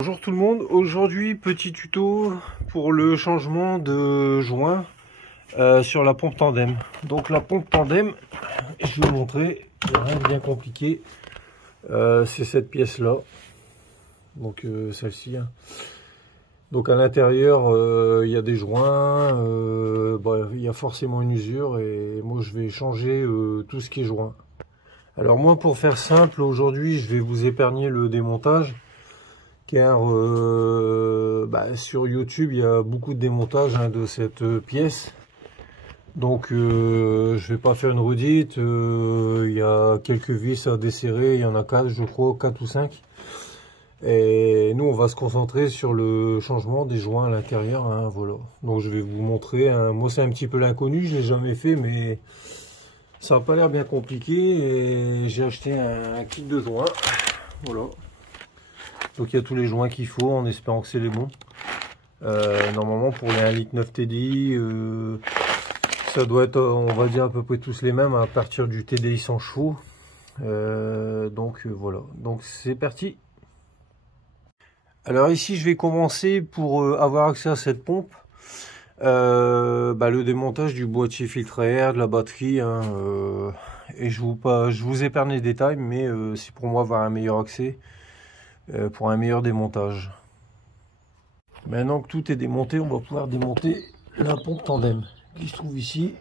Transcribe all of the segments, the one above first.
Bonjour tout le monde, aujourd'hui petit tuto pour le changement de joint sur la pompe tandem. Donc la pompe tandem, je vais vous montrer, rien de bien compliqué, c'est cette pièce là, donc celle-ci. Donc à l'intérieur il y a des joints, il y a forcément une usure et moi je vais changer tout ce qui est joint. Alors moi pour faire simple, aujourd'hui je vais vous épargner le démontage. Car sur YouTube il y a beaucoup de démontage de cette pièce, donc je vais pas faire une redite. Il y a quelques vis à desserrer, il y en a 4 je crois, 4 ou 5, et nous on va se concentrer sur le changement des joints à l'intérieur, voilà. Donc je vais vous montrer, moi c'est un petit peu l'inconnu, je l'ai jamais fait, mais ça n'a pas l'air bien compliqué, et j'ai acheté un kit de joints, voilà. Donc il y a tous les joints qu'il faut, en espérant que c'est les bons. Normalement pour les 1,9 litre TDI, ça doit être, on va dire, à peu près tous les mêmes à partir du TDI 100 chevaux. Voilà, donc c'est parti. Alors ici je vais commencer pour avoir accès à cette pompe. Le démontage du boîtier filtre à air, de la batterie, et je vous épargne les détails, mais c'est pour moi avoir un meilleur accès. Pour un meilleur démontage. Maintenant que tout est démonté, on va pouvoir démonter la pompe tandem qui se trouve ici.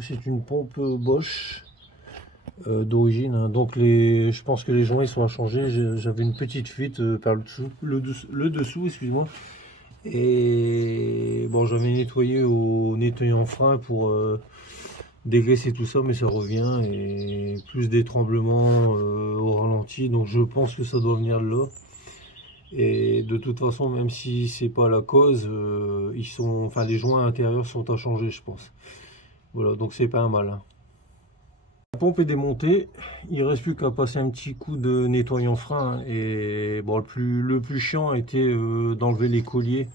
C'est une pompe Bosch d'origine. Donc je pense que les joints ils sont à changer. J'avais une petite fuite par le dessous, excuse-moi. Et bon, j'avais nettoyé au nettoyant frein pour dégraisser tout ça, mais ça revient, et plus des tremblements au ralenti, donc je pense que ça doit venir de là. Et de toute façon, même si c'est pas la cause, les joints intérieurs sont à changer, je pense. Voilà, donc c'est pas un mal. La pompe est démontée, il reste plus qu'à passer un petit coup de nettoyant frein, et bon, le plus chiant a été d'enlever les colliers.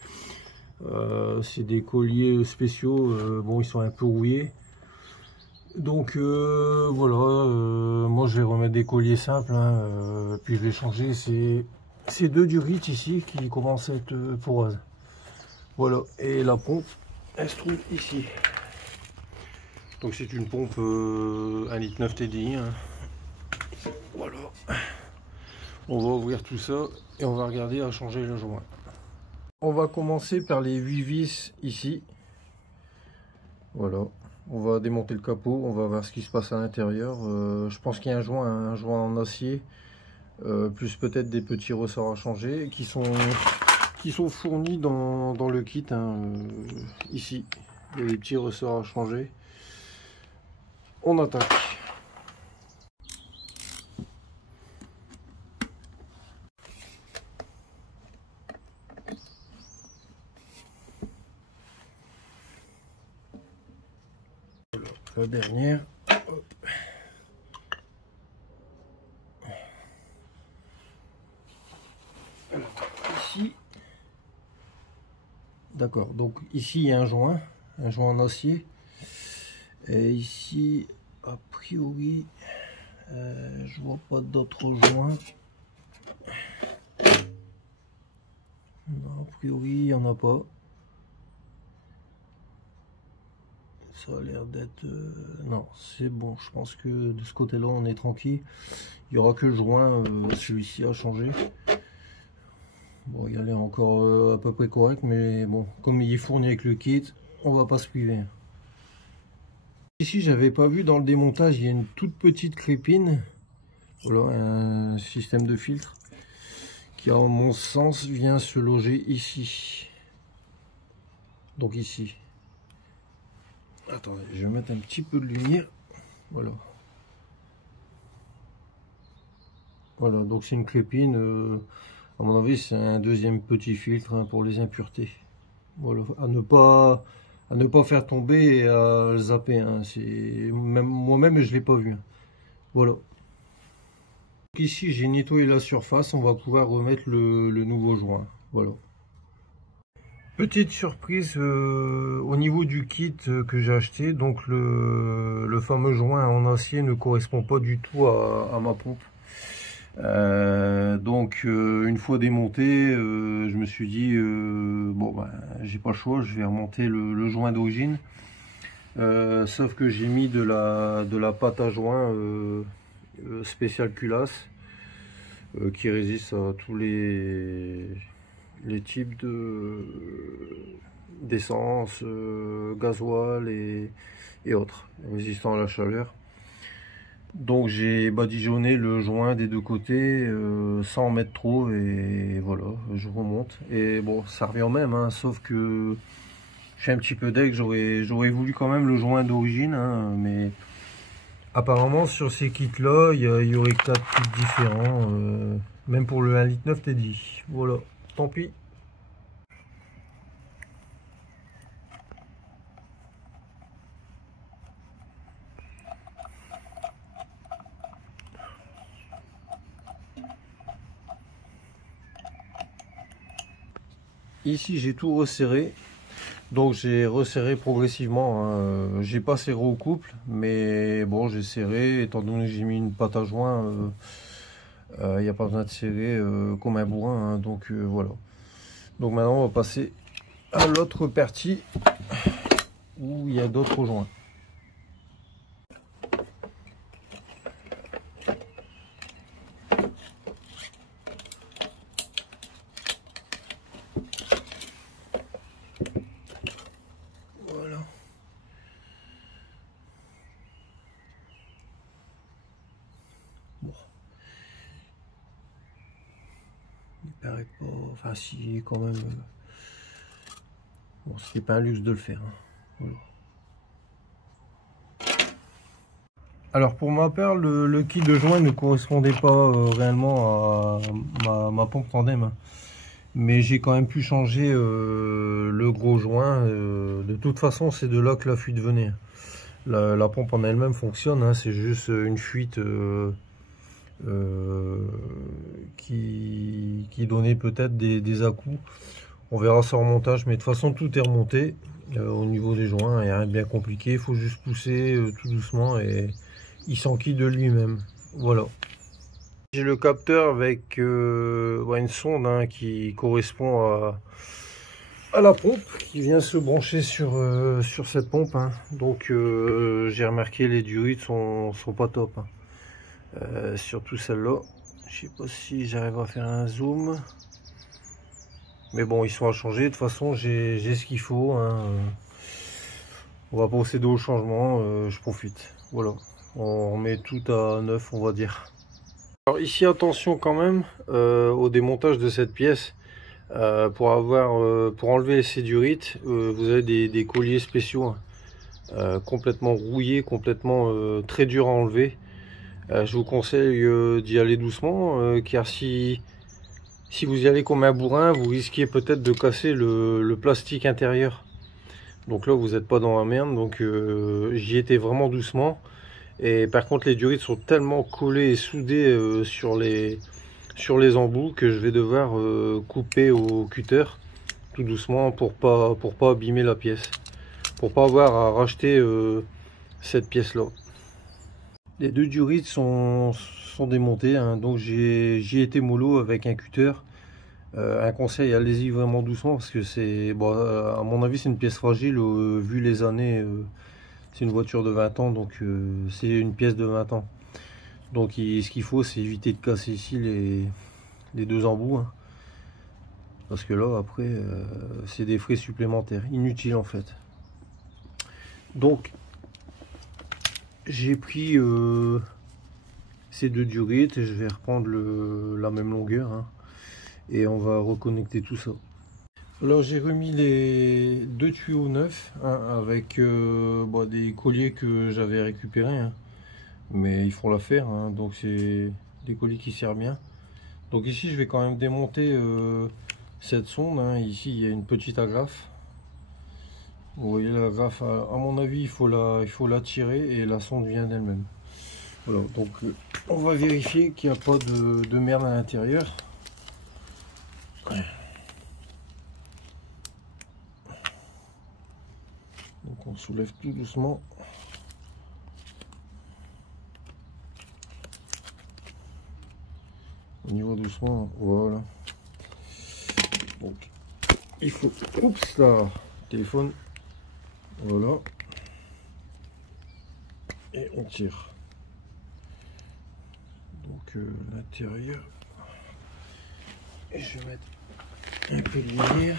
C'est des colliers spéciaux, bon, ils sont un peu rouillés. Donc voilà, moi je vais remettre des colliers simples, puis je vais changer ces deux durites ici qui commencent à être poreuses. Voilà, et la pompe, elle se trouve ici. Donc c'est une pompe 1,9 litre TDI. Voilà. On va ouvrir tout ça et on va regarder à changer le joint. On va commencer par les 8 vis ici. Voilà. On va démonter le capot, on va voir ce qui se passe à l'intérieur. Je pense qu'il y a un joint en acier, plus peut-être des petits ressorts à changer qui sont fournis dans le kit. Ici, il y a des petits ressorts à changer. On attaque. La dernière. Hop. Ici. D'accord, donc ici il y a un joint en acier. Et ici, a priori, je vois pas d'autres joints. Non, a priori, il n'y en a pas. Ça a l'air d'être... non, c'est bon, je pense que de ce côté-là, on est tranquille. Il n'y aura que le joint, celui-ci a changé. Bon, il a l'air encore à peu près correct, mais bon, comme il est fourni avec le kit, on va pas se priver. Ici, j'avais pas vu dans le démontage, il y a une toute petite crépine. Voilà, un système de filtre qui, à mon sens, vient se loger ici. Donc ici. Attendez, je vais mettre un petit peu de lumière. Voilà. Voilà, donc c'est une crépine. À mon avis, c'est un deuxième petit filtre pour les impuretés. Voilà, à ne pas faire tomber et à zapper. Moi-même, je l'ai pas vu. Voilà. Donc ici, j'ai nettoyé la surface. On va pouvoir remettre le nouveau joint. Voilà. Petite surprise au niveau du kit que j'ai acheté, donc le fameux joint en acier ne correspond pas du tout à ma pompe. Donc une fois démonté, je me suis dit bon ben j'ai pas le choix, je vais remonter le joint d'origine. Sauf que j'ai mis de la pâte à joint spéciale culasse qui résiste à tous les types d'essence, gasoil et autres, résistant à la chaleur. Donc j'ai badigeonné le joint des deux côtés sans en mettre trop et voilà, je remonte. Et bon, ça revient au même, hein, sauf que je suis un petit peu deg, j'aurais voulu quand même le joint d'origine, hein, mais apparemment sur ces kits là, il y aurait 4 kits différents, même pour le 1,9 litre t'es dit. Voilà, tant pis. Ici j'ai tout resserré, donc j'ai resserré progressivement, hein. J'ai pas serré au couple, mais bon j'ai serré, étant donné que j'ai mis une pâte à joint, il n'y a pas besoin de serrer comme un bourrin, hein. Donc voilà. Donc maintenant on va passer à l'autre partie où il y a d'autres joints. Voilà. Bon. Il paraît pas. Enfin si quand même. Bon, c'était pas un luxe de le faire, hein. Voilà. Alors pour ma part, le kit de joint ne correspondait pas réellement à ma pompe tandem, hein. Mais j'ai quand même pu changer le gros joint. De toute façon, c'est de là que la fuite venait. La pompe en elle-même fonctionne, hein, c'est juste une fuite qui donnait peut-être des à-coups. On verra ça en montage, mais de toute façon tout est remonté au niveau des joints, il n'y a rien de bien compliqué, il faut juste pousser tout doucement et il s'enquille de lui-même. Voilà. J'ai le capteur avec une sonde, hein, qui correspond à la pompe, qui vient se brancher sur cette pompe, hein. Donc j'ai remarqué les durites sont pas top, hein. Surtout celle-là. Je sais pas si j'arrive à faire un zoom. Mais bon, ils sont à changer. De toute façon, j'ai ce qu'il faut, hein. On va procéder au changement. Je profite. Voilà. On remet tout à neuf, on va dire. Alors ici, attention quand même au démontage de cette pièce. Pour enlever ces durites, vous avez des colliers spéciaux, hein, complètement rouillés, complètement très durs à enlever. Je vous conseille d'y aller doucement, car si vous y allez comme un bourrin, vous risquez peut-être de casser le plastique intérieur. Donc là, vous n'êtes pas dans la merde, donc j'y étais vraiment doucement. Et par contre, les durites sont tellement collées et soudées sur les embouts que je vais devoir couper au cutter tout doucement pour pas abîmer la pièce, pour pas avoir à racheter cette pièce là. Les deux durites sont démontées, hein, donc j'y étais mollo avec un cutter. Un conseil, allez-y vraiment doucement parce que c'est bon, à mon avis c'est une pièce fragile vu les années. C'est une voiture de 20 ans, donc c'est une pièce de 20 ans. Donc ce qu'il faut, c'est éviter de casser ici les deux embouts, hein. Parce que là, après, c'est des frais supplémentaires, inutiles en fait. Donc, j'ai pris ces deux durites et je vais reprendre la même longueur, hein, et on va reconnecter tout ça. Alors, j'ai remis les deux tuyaux neufs, hein, avec des colliers que j'avais récupérés, hein, mais il faut la faire, hein, donc c'est des colliers qui servent bien. Donc ici, je vais quand même démonter cette sonde, hein. Ici, il y a une petite agrafe. Vous voyez l'agrafe, à mon avis, il faut la tirer et la sonde vient d'elle-même. Voilà, donc on va vérifier qu'il n'y a pas de merde à l'intérieur. Donc on soulève tout doucement. soin. Voilà. Donc, il faut, oups là, téléphone, voilà, et on tire. Donc l'intérieur, et je vais mettre un peu de lumière.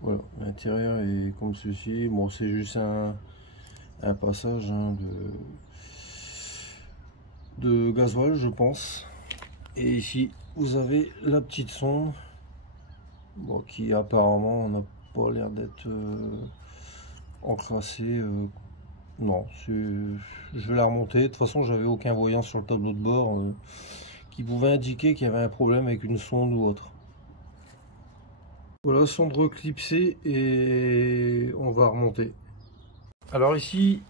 Voilà, l'intérieur est comme ceci. Bon, c'est juste un passage hein, de gasoil, je pense. Et ici, vous avez la petite sonde, bon, qui apparemment n'a pas l'air d'être encrassée. Non, je vais la remonter. De toute façon, j'avais aucun voyant sur le tableau de bord qui pouvait indiquer qu'il y avait un problème avec une sonde ou autre. Voilà, sonde reclipsée et on va remonter. Alors ici,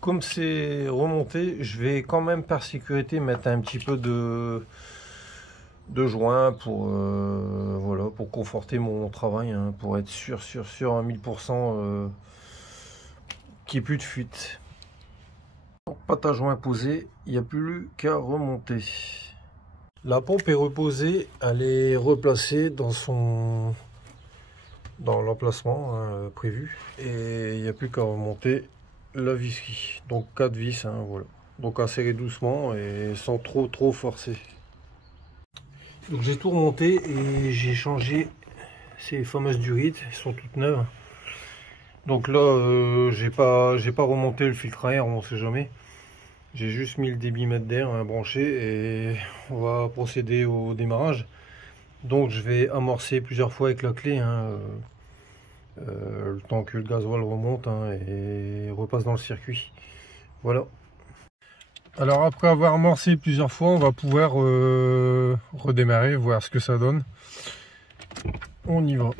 comme c'est remonté, je vais quand même par sécurité mettre un petit peu de joint pour voilà, pour conforter mon travail, hein, pour être sûr à 1000% qu'il n'y ait plus de fuite. Pâte à joint posée, il n'y a plus qu'à remonter. La pompe est reposée, elle est replacée dans l'emplacement hein, prévu, et il n'y a plus qu'à remonter la visserie. Donc 4 vis, hein, voilà. Donc à serrer doucement et sans trop forcer. Donc j'ai tout remonté et j'ai changé ces fameuses durites, elles sont toutes neuves. Donc là j'ai pas remonté le filtre à air, on sait jamais. J'ai juste mis le débitmètre d'air branché et on va procéder au démarrage. Donc je vais amorcer plusieurs fois avec la clé hein, le temps que le gasoil remonte hein, et repasse dans le circuit. Voilà. Alors après avoir amorcé plusieurs fois, on va pouvoir redémarrer, voir ce que ça donne. On y va.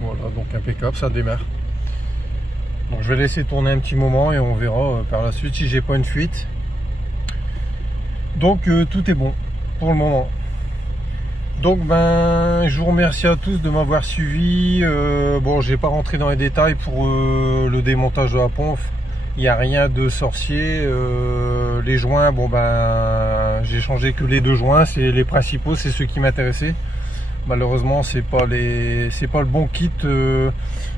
Voilà, donc impeccable, ça démarre. Donc je vais laisser tourner un petit moment et on verra par la suite si j'ai pas une fuite. Donc tout est bon pour le moment. Donc ben je vous remercie à tous de m'avoir suivi. Bon, j'ai pas rentré dans les détails pour le démontage de la pompe. Il n'y a rien de sorcier. Les joints, bon ben j'ai changé que les 2 joints, c'est les principaux, c'est ceux qui m'intéressaient. Malheureusement c'est pas le bon kit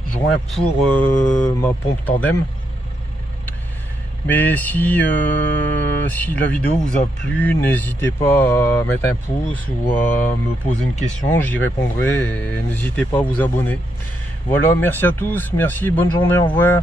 joint pour ma pompe tandem. Mais si la vidéo vous a plu, n'hésitez pas à mettre un pouce ou à me poser une question, j'y répondrai, et n'hésitez pas à vous abonner. Voilà, merci à tous, merci, bonne journée, au revoir.